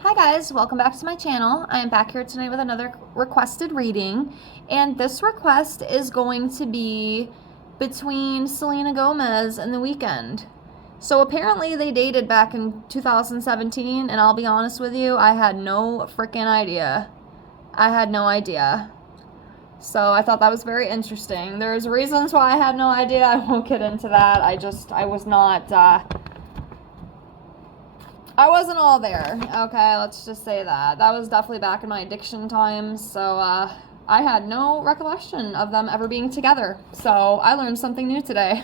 Hi guys, welcome back to my channel. I am back here tonight with another requested reading, and this request is going to be between Selena Gomez and The Weeknd. So apparently they dated back in 2017, and I'll be honest with you, I had no freaking idea. I had no idea. So I thought that was very interesting. There's reasons why I had no idea. I won't get into that. I wasn't all there. Okay, let's just say that. That was definitely back in my addiction times, so I had no recollection of them ever being together. So I learned something new today.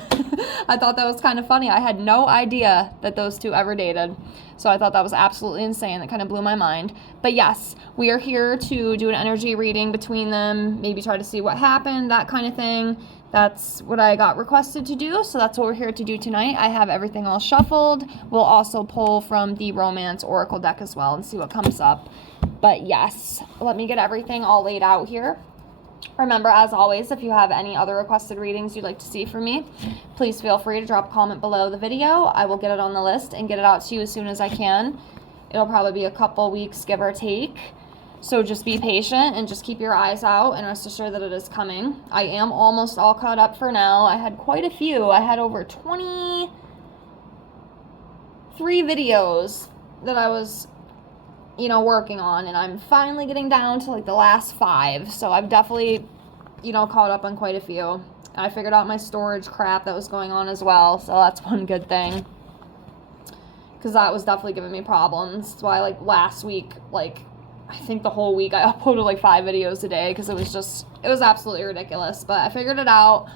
I thought that was kind of funny. I had no idea that those two ever dated. So I thought that was absolutely insane. That kind of blew my mind. But yes, we are here to do an energy reading between them, maybe try to see what happened, that kind of thing. That's what I got requested to do, so that's what we're here to do tonight. I have everything all shuffled. We'll also pull from the Romance Oracle deck as well and see what comes up. But yes, let me get everything all laid out here. Remember, as always, if you have any other requested readings you'd like to see from me, please feel free to drop a comment below the video. I will get it on the list and get it out to you as soon as I can. It'll probably be a couple weeks, give or take. So just be patient and just keep your eyes out and rest assured that it is coming. I am almost all caught up for now. I had quite a few. I had over 23 videos that I was, working on, and I'm finally getting down to like the last 5. So I've definitely, caught up on quite a few. I figured out my storage crap that was going on as well. So that's one good thing, because that was definitely giving me problems. That's why last week, I think the whole week I uploaded 5 videos a day because it was absolutely ridiculous. But I figured it out,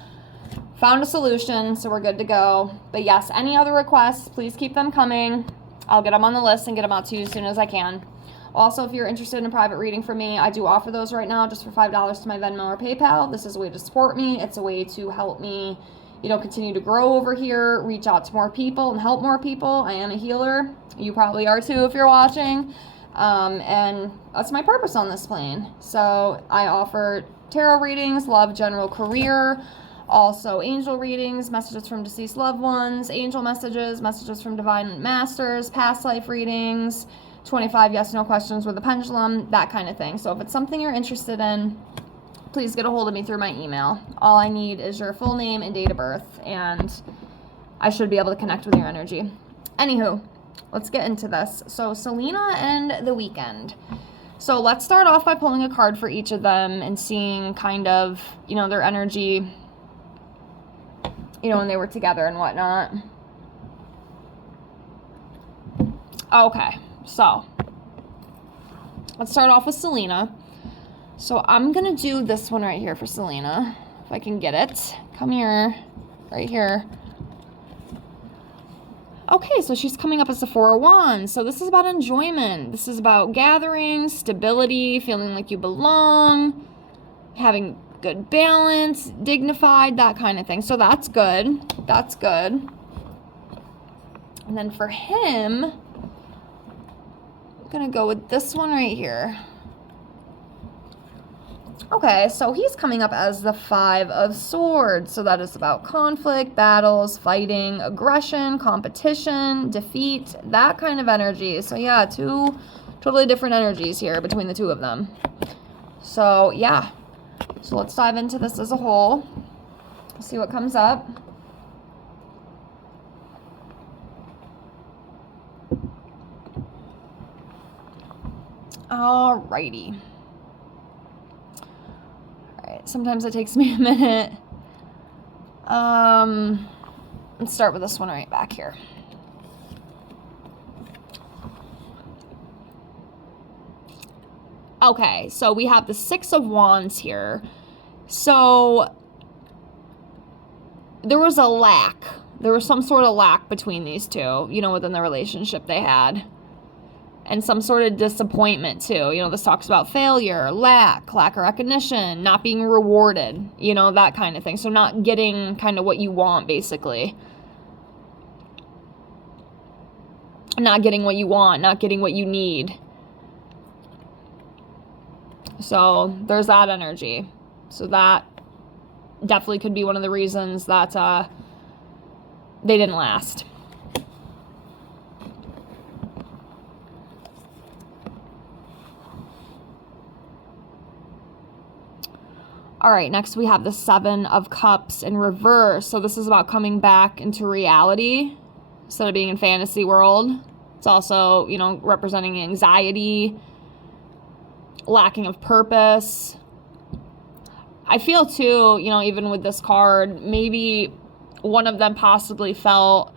found a solution, so we're good to go. But yes, any other requests, please keep them coming. I'll get them on the list and get them out to you as soon as I can. Also, if you're interested in a private reading from me, I do offer those right now just for $5 to my Venmo or PayPal. This is a way to support me. It's a way to help me, continue to grow over here, reach out to more people and help more people. I am a healer. You probably are too if you're watching. And that's my purpose on this plane. So I offer tarot readings, love, general, career, also angel readings, messages from deceased loved ones, angel messages, messages from divine masters, past life readings, 25 yes/no questions with a pendulum, that kind of thing. So if it's something you're interested in, please get a hold of me through my email. All I need is your full name and date of birth, and I should be able to connect with your energy. Anywho, let's get into this. So Selena and The Weeknd. So let's start off by pulling a card for each of them and seeing kind of, their energy, when they were together and whatnot. Okay, so let's start off with Selena. So I'm going to do this one right here for Selena, if I can get it. Come here, right here. Okay, so she's coming up as the 4 of Wands. So this is about enjoyment. This is about gathering, stability, feeling like you belong, having good balance, dignified, that kind of thing. So that's good. That's good. And then for him, I'm going to go with this one right here. Okay, so he's coming up as the 5 of Swords. So that is about conflict, battles, fighting, aggression, competition, defeat, that kind of energy. So yeah, 2 totally different energies here between the 2 of them. So yeah, so let's dive into this as a whole. See what comes up. Alrighty. Sometimes it takes me a minute. Let's start with this one right back here. Okay, so we have the 6 of Wands here. So there was a lack. There was some sort of lack between these two, within the relationship they had. And some sort of disappointment too. This talks about failure, lack of recognition, not being rewarded, that kind of thing. So not getting kind of what you want, basically. Not getting what you want, not getting what you need. So there's that energy. So that definitely could be one of the reasons that they didn't last. All right, next we have the Seven of Cups in reverse. So this is about coming back into reality instead of being in fantasy world. It's also, you know, representing anxiety, lacking of purpose. I feel too, you know, even with this card, maybe one of them possibly felt,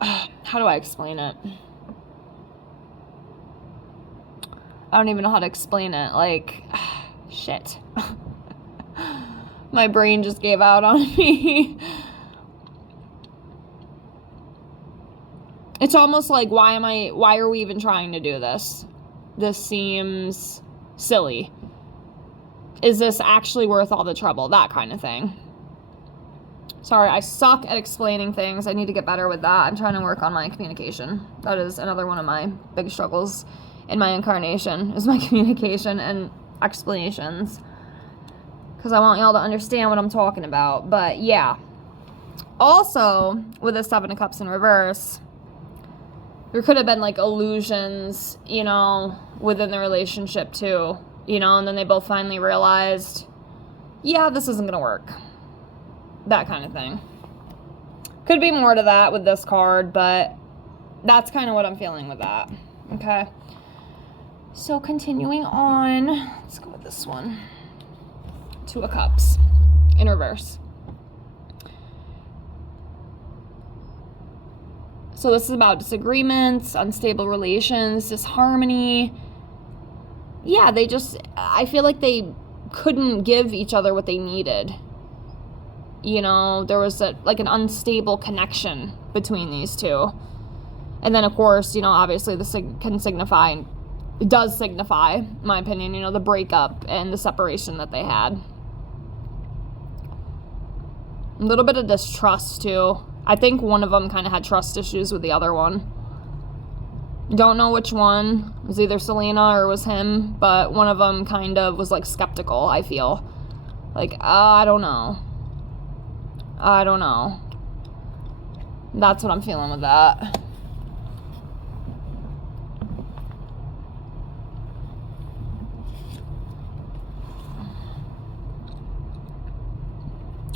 how do I explain it? I don't even know how to explain it. Like, shit. My brain just gave out on me. It's almost like, why are we even trying to do this? This seems silly. Is this actually worth all the trouble? That kind of thing. Sorry, I suck at explaining things. I need to get better with that. I'm trying to work on my communication. That is another one of my big struggles in my incarnation, is my communication and explanations. Because I want y'all to understand what I'm talking about. But yeah. Also, with the Seven of Cups in reverse, there could have been like illusions, you know, within the relationship too. You know, and then they both finally realized, yeah, this isn't going to work. That kind of thing. Could be more to that with this card, but that's kind of what I'm feeling with that. Okay. So continuing on, let's go with this one. Two of Cups in reverse. So this is about disagreements, unstable relations, disharmony. Yeah, I feel like they couldn't give each other what they needed. You know, there was an unstable connection between these two. And then, of course, you know, obviously this can signify, it does signify, in my opinion, you know, the breakup and the separation that they had. A little bit of distrust, too. I think one of them kind of had trust issues with the other one. Don't know which one. It was either Selena or it was him, but one of them kind of was, like, skeptical, I feel. Like, I don't know. That's what I'm feeling with that.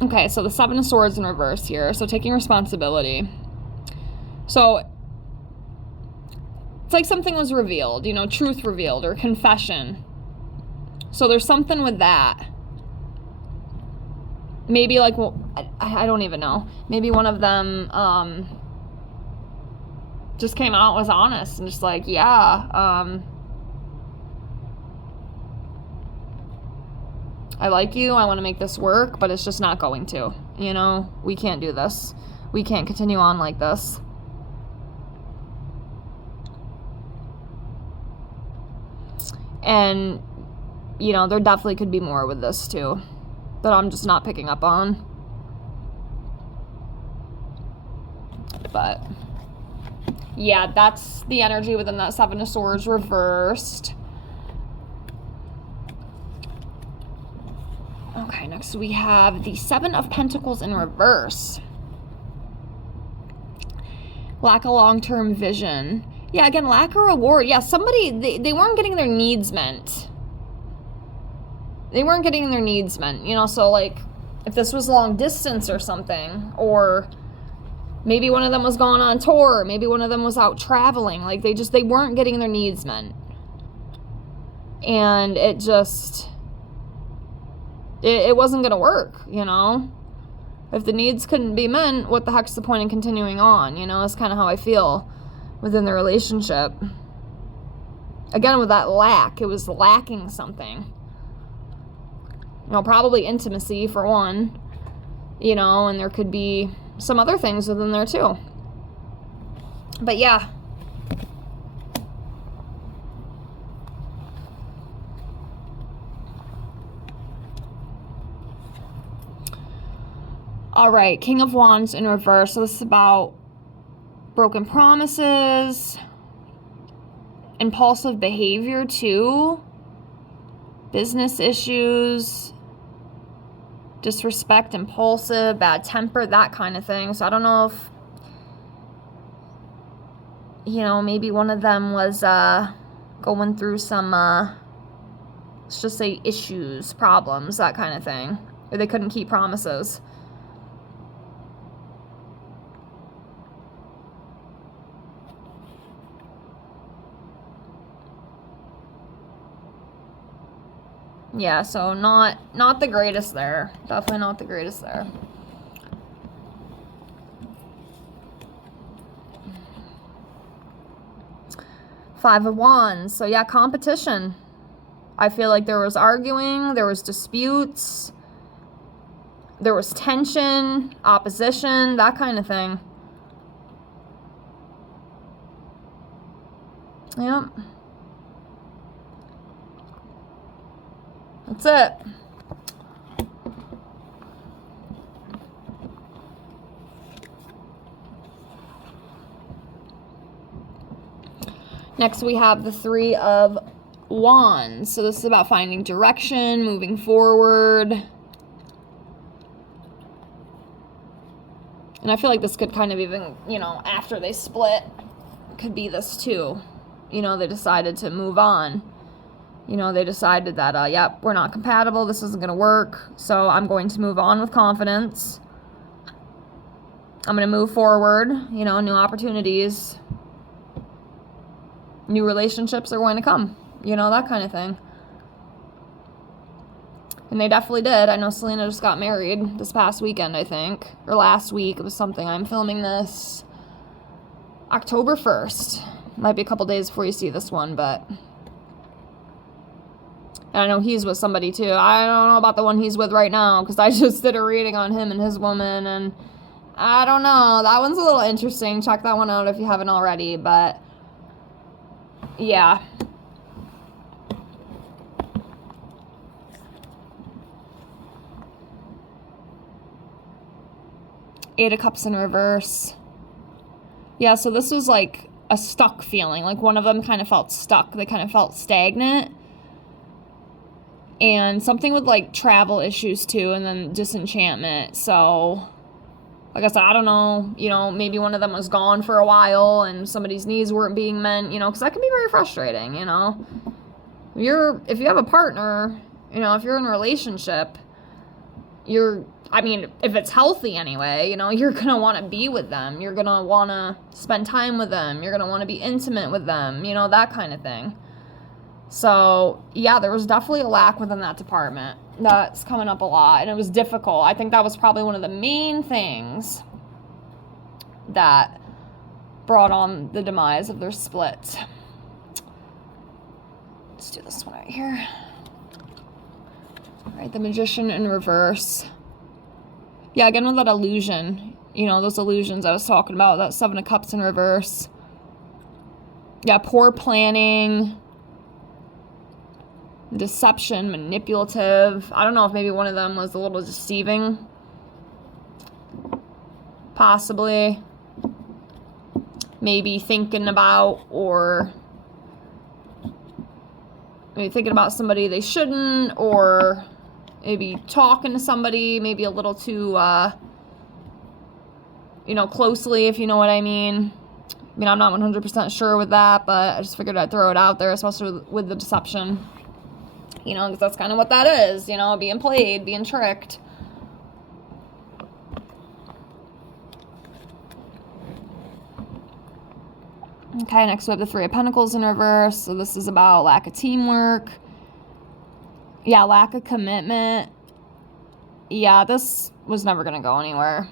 Okay, so the Seven of Swords in reverse here. So taking responsibility. So it's like something was revealed, you know, truth revealed or confession. So there's something with that. Maybe like, well, I don't even know. Maybe one of them just came out, was honest, and just like, yeah, I like you, I want to make this work, but it's just not going to. You know, we can't do this. We can't continue on like this. And, you know, there definitely could be more with this too, that I'm just not picking up on. But yeah, that's the energy within that Seven of Swords reversed. Okay, next we have the Seven of Pentacles in reverse. Lack of long-term vision. Yeah, again, lack of reward. Yeah, somebody, they weren't getting their needs met. They weren't getting their needs met, you know, so like if this was long distance or something, or maybe one of them was going on tour, maybe one of them was out traveling, like they weren't getting their needs met. And it just, it wasn't going to work, you know? If the needs couldn't be met, what the heck's the point in continuing on, you know? That's kind of how I feel within the relationship. Again, with that lack, it was lacking something. You know, probably intimacy for one, you know, and there could be some other things within there too. But yeah. All right, King of Wands in reverse. So this is about broken promises, impulsive behavior too, business issues, disrespect, impulsive, bad temper, that kind of thing. So I don't know if, you know, maybe one of them was going through some let's just say issues, problems, that kind of thing. Or they couldn't keep promises. Yeah, so not the greatest there. Definitely not the greatest there. Five of Wands. So yeah, competition. I feel like there was arguing, there was disputes, there was tension, opposition, that kind of thing. Yep. That's it. Next we have the Three of Wands. So this is about finding direction, moving forward. And I feel like this could kind of even, you know, after they split, could be this too. You know, they decided to move on. You know, they decided that, yep, we're not compatible. This isn't going to work. So I'm going to move on with confidence. I'm going to move forward. You know, new opportunities. New relationships are going to come. You know, that kind of thing. And they definitely did. I know Selena just got married this past weekend, I think. Or last week. It was something. I'm filming this October 1st. Might be a couple days before you see this one, but... And I know he's with somebody too. I don't know about the one he's with right now, because I just did a reading on him and his woman, and I don't know. That one's a little interesting. Check that one out if you haven't already, but yeah. Eight of Cups in reverse. Yeah, so this was like a stuck feeling. Like one of them kind of felt stuck. They kind of felt stagnant. And something with like travel issues too, and then disenchantment. So, like I said, I don't know, you know, maybe one of them was gone for a while and somebody's needs weren't being met, you know, because that can be very frustrating, you know. If you have a partner, you know, if you're in a relationship, I mean, if it's healthy anyway, you know, you're going to want to be with them. You're going to want to spend time with them. You're going to want to be intimate with them, you know, that kind of thing. So, yeah, there was definitely a lack within that department. That's coming up a lot, and it was difficult. I think that was probably one of the main things that brought on the demise of their split. Let's do this one right here. All right, the Magician in reverse. Yeah, again with that illusion. You know, those illusions I was talking about, that Seven of Cups in reverse. Yeah, poor planning. Deception, manipulative. I don't know if maybe one of them was a little deceiving. Possibly. Maybe thinking about, or maybe thinking about somebody they shouldn't, or maybe talking to somebody maybe a little too, you know, closely, if you know what I mean. I mean, I'm not 100% sure with that, but I just figured I'd throw it out there, especially with the deception. You know, because that's kind of what that is, you know, being played, being tricked. Okay, next we have the Three of Pentacles in reverse. So this is about lack of teamwork. Yeah, lack of commitment. Yeah, this was never going to go anywhere.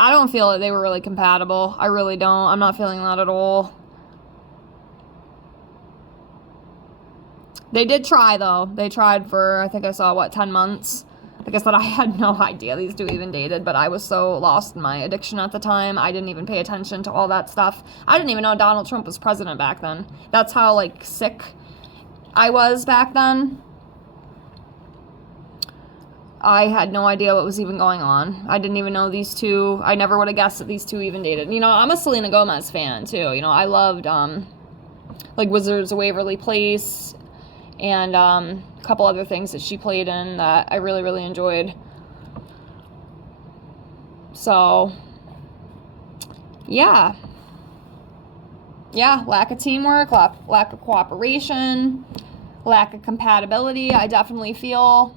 I don't feel that they were really compatible. I really don't. I'm not feeling that at all. They did try, though. They tried for, I think I saw, 10 months? Like I said, I had no idea these two even dated, but I was so lost in my addiction at the time. I didn't even pay attention to all that stuff. I didn't even know Donald Trump was president back then. That's how, like, sick I was back then. I had no idea what was even going on. I didn't even know these two. I never would have guessed that these two even dated. You know, I'm a Selena Gomez fan, too. You know, I loved, like, Wizards of Waverly Place, and a couple other things that she played in that I really, really enjoyed. So, yeah. Yeah, lack of teamwork, lack of cooperation, lack of compatibility, I definitely feel.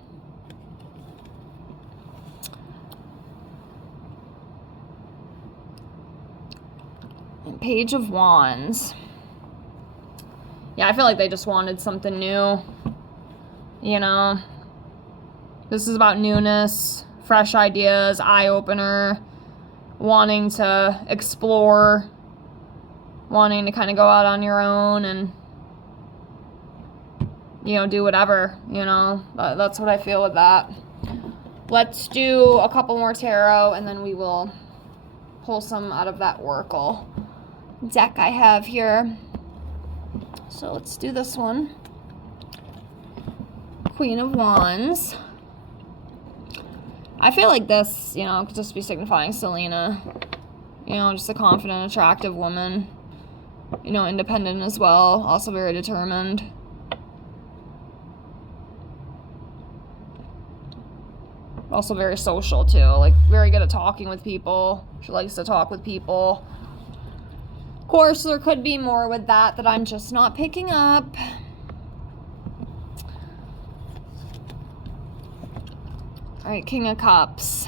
And Page of Wands. Yeah, I feel like they just wanted something new, you know. This is about newness, fresh ideas, eye-opener, wanting to explore, wanting to kind of go out on your own and, you know, do whatever, you know. That's what I feel with that. Let's do a couple more tarot, and then we will pull some out of that oracle deck I have here. So let's do this one. Queen of Wands. I feel like this, you know, could just be signifying Selena. You know, just a confident, attractive woman. You know, independent as well. Also very determined. Also very social, too. Like, very good at talking with people. She likes to talk with people. Of course, there could be more with that I'm just not picking up. Alright, King of Cups.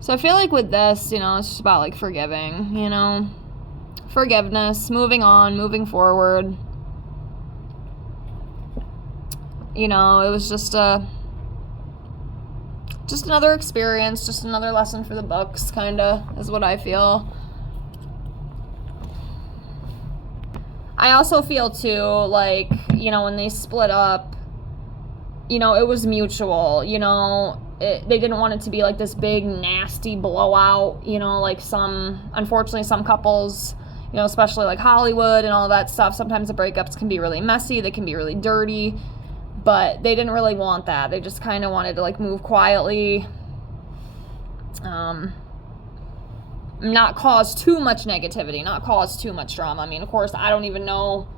So I feel like with this, you know, it's just about, like, forgiving, you know? Forgiveness, moving on, moving forward. You know, it was just another experience, just another lesson for the books, kind of, is what I feel. I also feel, too, like, you know, when they split up, you know, it was mutual, you know, they didn't want it to be like this big, nasty blowout, you know, like unfortunately, some couples, you know, especially like Hollywood and all that stuff, sometimes the breakups can be really messy, they can be really dirty, but they didn't really want that. They just kind of wanted to, like, move quietly, not cause too much negativity, not cause too much drama. I mean, of course, I don't even know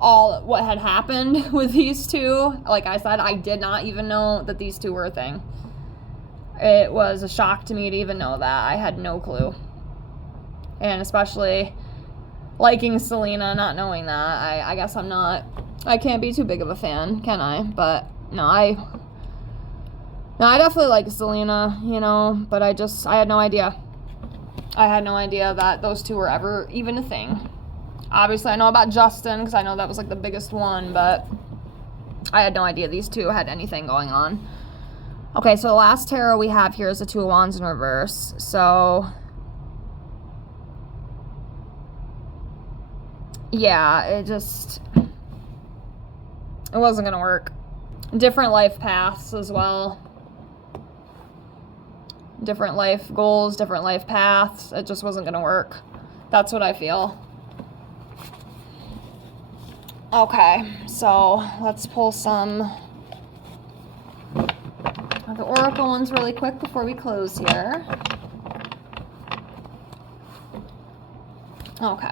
all what had happened with these two. Like I said, I did not even know that these two were a thing. It was a shock to me to even know that. I had no clue. And especially liking Selena, not knowing that, I guess I can't be too big of a fan, can I? But no, I definitely like Selena, you know, but I had no idea. I had no idea that those two were ever even a thing. Obviously, I know about Justin, because I know that was, like, the biggest one, but I had no idea these two had anything going on. Okay, so the last tarot we have here is the Two of Wands in reverse. So, yeah, it wasn't going to work. Different life paths as well. Different life goals, different life paths. It just wasn't going to work. That's what I feel. Okay, so let's pull some of the oracle ones really quick before we close here. Okay.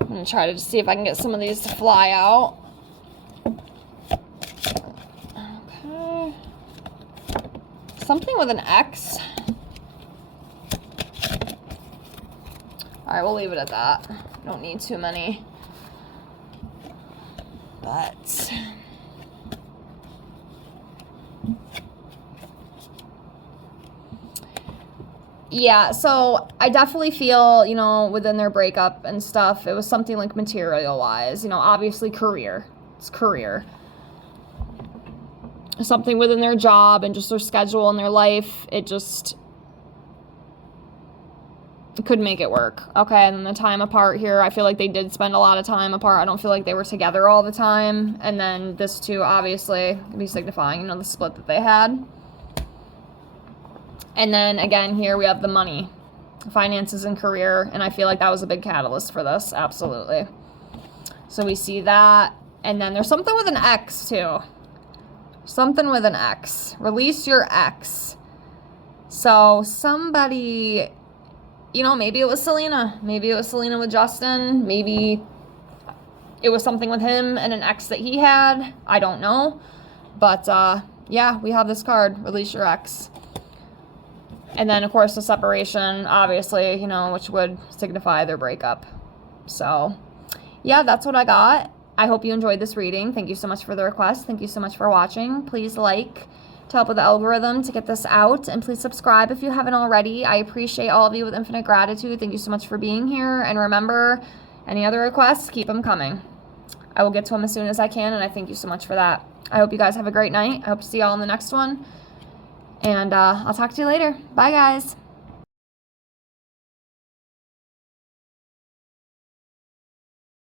I'm going to try to see if I can get some of these to fly out. Okay. Something with an X. Alright, we'll leave it at that. Don't need too many. But yeah, so I definitely feel, you know, within their breakup and stuff, it was something like material-wise, you know, obviously career. It's career. Something within their job and just their schedule and their life, it couldn't make it work. Okay, and then the time apart here, I feel like they did spend a lot of time apart. I don't feel like they were together all the time. And then this too, obviously, could be signifying, you know, the split that they had. And then again, here we have the money, finances and career, and I feel like that was a big catalyst for this, absolutely. So we see that, and then there's something with an X too. Something with an X. Release your ex. So somebody, you know, maybe it was Selena. Maybe it was Selena with Justin. Maybe it was something with him and an ex that he had. I don't know. But, yeah, we have this card. Release your ex. And then, of course, the separation, obviously, you know, which would signify their breakup. So, yeah, that's what I got. I hope you enjoyed this reading. Thank you so much for the request. Thank you so much for watching. Please like to help with the algorithm to get this out, and please subscribe if you haven't already. I appreciate all of you with infinite gratitude. Thank you so much for being here, and remember, any other requests, keep them coming. I will get to them as soon as I can, and I thank you so much for that. I hope you guys have a great night. I hope to see y'all in the next one, and I'll talk to you later. Bye, guys.